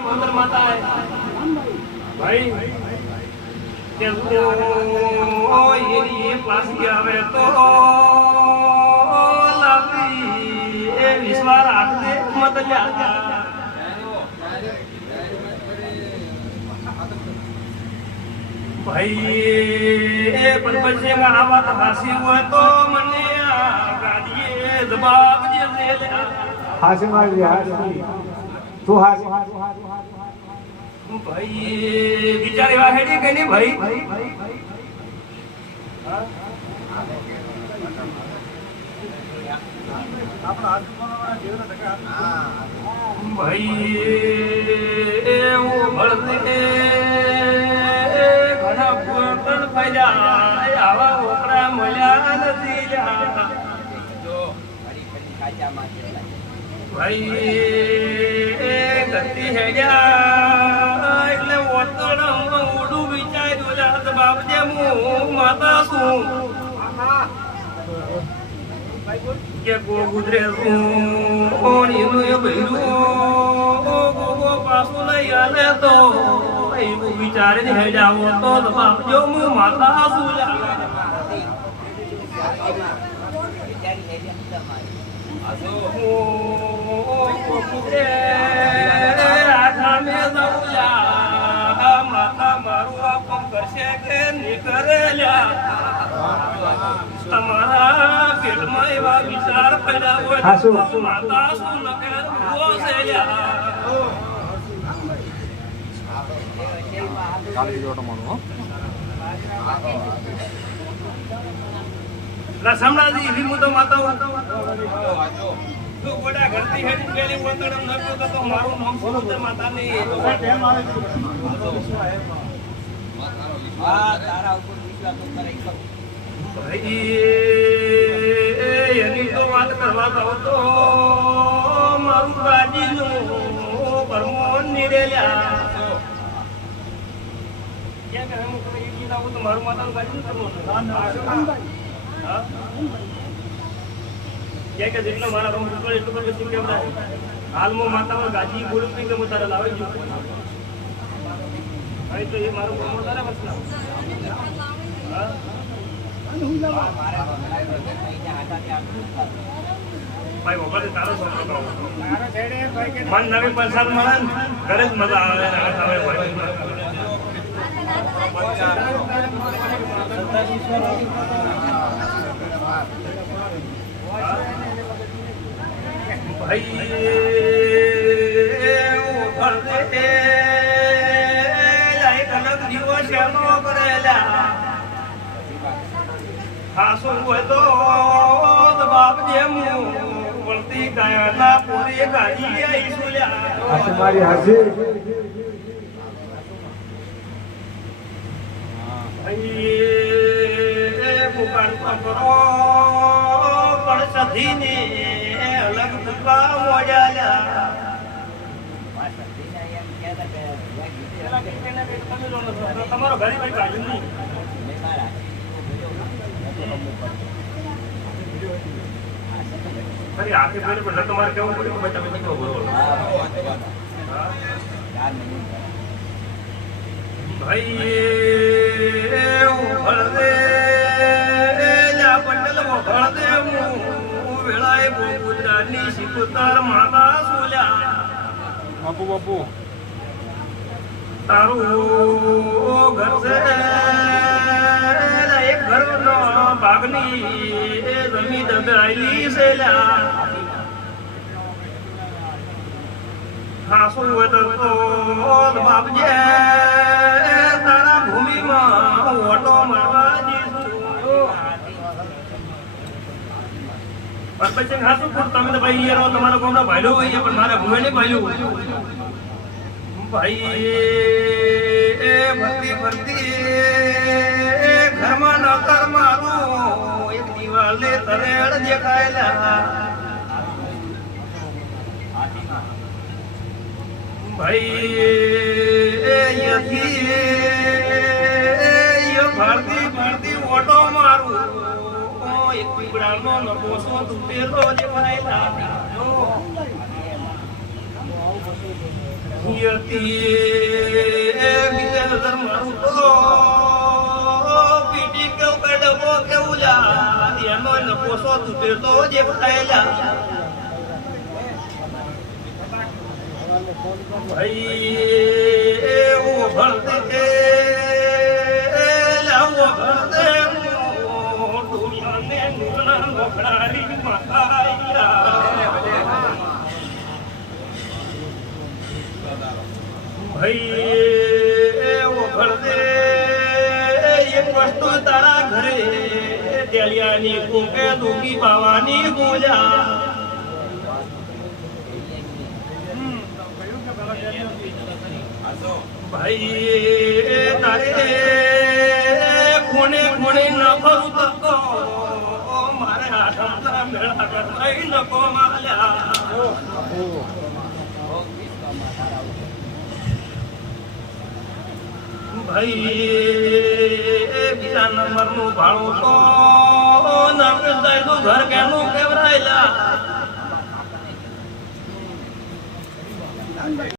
मंदिर माता है भाई के ये पास गया वे तो लावी ए विश्वास आख दे मत ले आजा भाई ए परपचे का आवाज हासी हुआ तो मने गाड़ी दबाव जे ले हासी मार दिया हासी तू हासी भाई बिचारे वाहेडी कहीं भाई भाई वो भरते घना पुरण पहला आवा ओकरा મળ્યા નથી भाई गति है जा એટલે ઓતડમ ઉડું વિચાર્યું જાત બાપજે હું માતા છું કે ગો ગુજરે છું ઓણીનું એ ભૈરું ગોગો પાછું લઈ આલે તો એવું વિચારીને હે જાવો તો બાપજો હું માતા છું આખા મે જઉલા માતા મારું આપમ કરશે કે નીકળેલા તમારા પેટમાં એવા વિચાર પડ્યા હોય માતા શું લખે બોસેલા ના સામ્રાજી વિમુ તો માતા તો ગોડા ઘરતી હેડી પેલી વતડમ નપ્યો તો મારું નામ સુરત માતાની ટાઈમ આવે હા તારા ઉપર વિશ્વાસ કરે ભાઈ એની તો વાત કરવા જાવ તો મારું ગાડીનું પરમોન નીરેલ્યા ક્યાં કે હું કરી દીધા તો મારું માતાનું ગાડીનું પરમોન હા क्या क्या जितना हमारा रूम ऊपर इतना कर के कैमरा हाल में माता में गाजी बोल के के मुतारा लावे जो भाई तो ये मारो को मुतारा मसला हां भाई वो पर तारो सो बताओ तारो छेड़े भाई के मन नवे प्रसाद मन करे मजा आवे आवे भाई भाई ऊपर दे जाए कनक दिवस नो करेला खासो हुए तो बाप जे मुंह बोलती गायना पूरी गाड़ी आई सुल्या हासी मारी हासी भाई बुकान पकड़ो पर सधी ने अलग दुबा मोजाला તમારો ઘરે ભાઈ કાજુ નહીં અરે આખે પહેલે પણ તમારે કેવું પડ્યું કે તમે કેટલો બોલો ભાઈ ભળદે જા પટેલ ભળદે હું વેળાએ ગુજરાતની શિકોતર માતા સોલ્યા બાપુ બાપુ તારું ઘર છે એક ઘરનો ભાગની જમીન દંડાયેલી છે ખાસું હોય તો બાપજે તારા ભૂમિમાં ઓટો મારવા પછી ખાસું તમે તો ભાઈ યાર તમારો કોમનો ભાઈલો હોય પણ મારા ભૂમે નહીં ભાઈલું ભાઈ એ ભરતી ભરતી ઘરમાં નકર મારું એક દિવાલે તરેડ દેખાયેલા ભાઈ એ યથી ભરતી ભરતી ઓટો મારું એક પીપળાનો નકોસો તૂટેલો દેખાયેલા બીજા નજર મારું તો પીટી કેવું કે ડબો કેવું લા એનો નકોસો તૂટે તો જે બતાયેલા ભાઈ એવું ભણતે લાવો ભણતે દુનિયાને નુરના મોકળારી માયા ભાઈ એવું ભણતે એક વસ્તુ તારા ઘરે તેલિયાની કોકે દુખી પાવાની બોલ્યા ભાઈ તારે ખૂણે ખૂણે ન ફરું તો મારે આઠમના મેળા કરતા નકો માલ્યા ભાઈ બીજા નંબરનું ભાડું તો નવ ઘર કેનું કેવરાયેલા